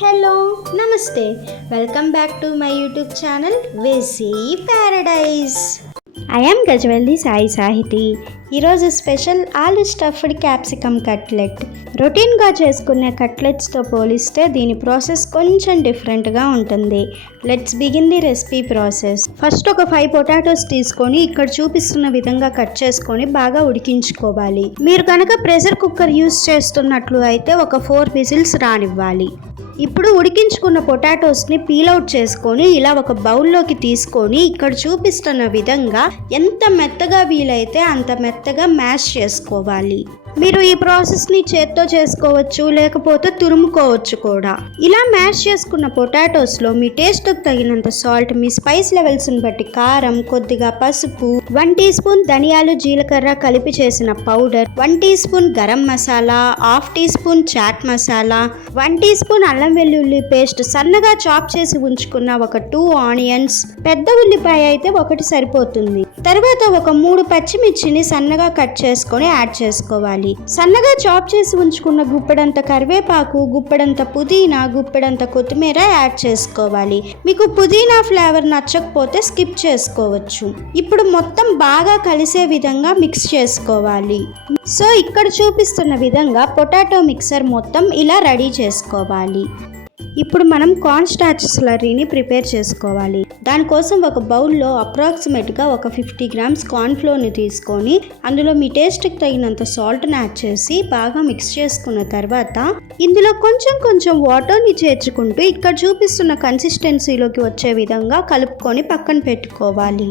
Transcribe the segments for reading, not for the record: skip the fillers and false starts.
Hello నమస్తే welcome back to my YouTube channel వెసీ paradise. I am Gajavalli Sai Sahiti. ఈరోజు special ఆలు స్టఫ్డ్ క్యాప్సికమ్ కట్లెట్. రొటీన్గా చేసుకునే కట్లెట్స్తో పోలిస్తే దీని ప్రాసెస్ కొంచెం డిఫరెంట్గా ఉంటుంది. Let's begin the recipe process. First ఒక 5 పొటాటోస్ తీసుకొని ఇక్కడ చూపిస్తున్న విధంగా కట్ చేసుకొని బాగా ఉడికించుకోవాలి. మీరు కనుక ప్రెషర్ కుక్కర్ యూస్ చేస్తున్నట్లు అయితే ఒక 4 విజిల్స్ రానివ్వాలి. ఇప్పుడు ఉడికించుకున్న పొటాటోస్ని పీల్అవుట్ చేసుకొని ఇలా ఒక బౌల్లోకి తీసుకొని ఇక్కడ చూపిస్తున్న విధంగా ఎంత మెత్తగా వీలైతే అంత మెత్తగా మ్యాష్ చేసుకోవాలి. మీరు ఈ ప్రాసెస్ని చేత్తో చేసుకోవచ్చు, లేకపోతే తురుముకోవచ్చు కూడా. ఇలా మ్యాష్ చేసుకున్న పొటాటోస్లో మీ టేస్ట్కి తగినంత సాల్ట్, మీ స్పైస్ లెవెల్స్ని బట్టి కారం, కొద్దిగా పసుపు, 1 టీ స్పూన్ ధనియాలు జీలకర్ర కలిపి చేసిన powder, 1 teaspoon garam masala, 1/2 teaspoon chaat masala, 1 teaspoon అల్లం వెల్లుల్లి పేస్ట్, సన్నగా చాప్ చేసి ఉంచుకున్న ఒక 2 ఆనియన్స్, పెద్ద ఉల్లిపాయ అయితే 1 సరిపోతుంది. తర్వాత ఒక 3 పచ్చిమిర్చిని సన్నగా కట్ చేసుకొని యాడ్ చేసుకోవాలి. సన్నగా చాప్ చేసి ఉంచుకున్న గుప్పెడంత కరివేపాకు, గుప్పెడంత పుదీనా, గుప్పెడంత కొత్తిమీర యాడ్ చేసుకోవాలి. మీకు పుదీనా ఫ్లేవర్ నచ్చకపోతే స్కిప్ చేసుకోవచ్చు. ఇప్పుడు మొత్తం బాగా కలిసే విధంగా మిక్స్ చేసుకోవాలి. సో ఇక్కడ చూపిస్తున్న విధంగా పొటాటో మిక్సర్ మొత్తం ఇలా రెడీ చేసుకోవాలి. ఇప్పుడు మనం కార్న్ స్టార్చ్ స్లర్రీని ప్రిపేర్ చేసుకోవాలి. దానికోసం ఒక బౌల్లో అప్రాక్సిమేట్గా ఒక 50 గ్రామ్స్ కార్న్ ఫ్లోర్ని తీసుకొని అందులో మీ టేస్ట్కి తగినంత సాల్ట్ని యాడ్ చేసి బాగా మిక్స్ చేసుకున్న తర్వాత ఇందులో కొంచెం వాటర్ని చేర్చుకుంటూ ఇక్కడ చూపిస్తున్న కన్సిస్టెన్సీలోకి వచ్చే విధంగా కలుపుకొని పక్కన పెట్టుకోవాలి.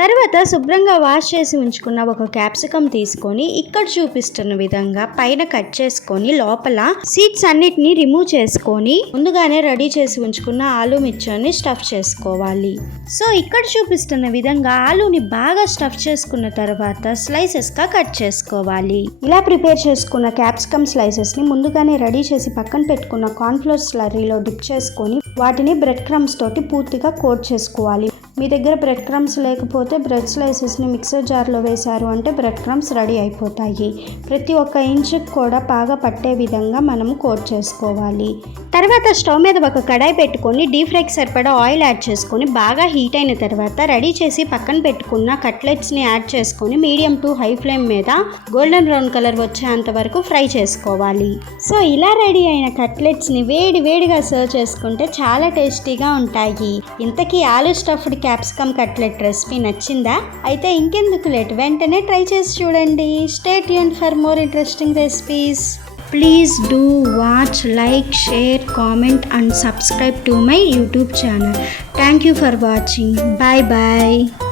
తర్వాత శుభ్రంగా వాష్ చేసి ఉంచుకున్న ఒక క్యాప్సికమ్ తీసుకొని ఇక్కడ చూపిస్తున్న విధంగా పైన కట్ చేసుకొని లోపల సీడ్స్ అన్నిటిని రిమూవ్ చేసుకొని ముందుగానే రెడీ చేసి ఉంచుకున్న ఆలు మిక్చర్ని స్టఫ్ చేసుకోవాలి. సో ఇక్కడ చూపిస్తున్న విధంగా ఆలుని బాగా స్టఫ్ చేసుకున్న తర్వాత స్లైసెస్గా కట్ చేసుకోవాలి. ఇలా ప్రిపేర్ చేసుకున్న క్యాప్సికమ్ స్లైసెస్ని ముందుగానే రెడీ చేసి పక్కన పెట్టుకున్న కార్న్ఫ్లోర్ స్లర్రీలో డిప్ చేసుకొని వాటిని బ్రెడ్ క్రమ్స్ తోటి పూర్తిగా కోట్ చేసుకోవాలి. మీ దగ్గర బ్రెడ్ క్రమ్స్ లేకపోతే బ్రెడ్ స్లైసెస్ని మిక్సర్ జార్లో వేశారు అంటే బ్రెడ్ క్రమ్స్ రెడీ అయిపోతాయి. ప్రతి ఒక్క ఇంచుకి కూడా బాగా పట్టే విధంగా మనం కోట్ చేసుకోవాలి. తర్వాత స్టవ్ మీద ఒక కడాయి పెట్టుకొని డీప్ ఫ్రైకి సరిపడా ఆయిల్ యాడ్ చేసుకొని బాగా హీట్ అయిన తర్వాత రెడీ చేసి పక్కన పెట్టుకున్న కట్లెట్స్ని యాడ్ చేసుకొని మీడియం టు హై ఫ్లేమ్ మీద గోల్డెన్ బ్రౌన్ కలర్ వచ్చేంత వరకు ఫ్రై చేసుకోవాలి. సో ఇలా రెడీ అయిన కట్లెట్స్ని వేడిగా సర్వ్ చేసుకుంటే చాలా టేస్టీగా ఉంటాయి. ఇంతకీ ఆలు స్టఫ్డ్ క్యాప్సికమ్ కట్లెట్ రెసిపీ నచ్చిందా? అయితే ఇంకెందుకు లేట్, వెంటనే ట్రై చేసి చూడండి. Stay tuned for more interesting recipes. Please do watch, like, share, comment and subscribe to my YouTube channel. Thank you for watching. Bye bye.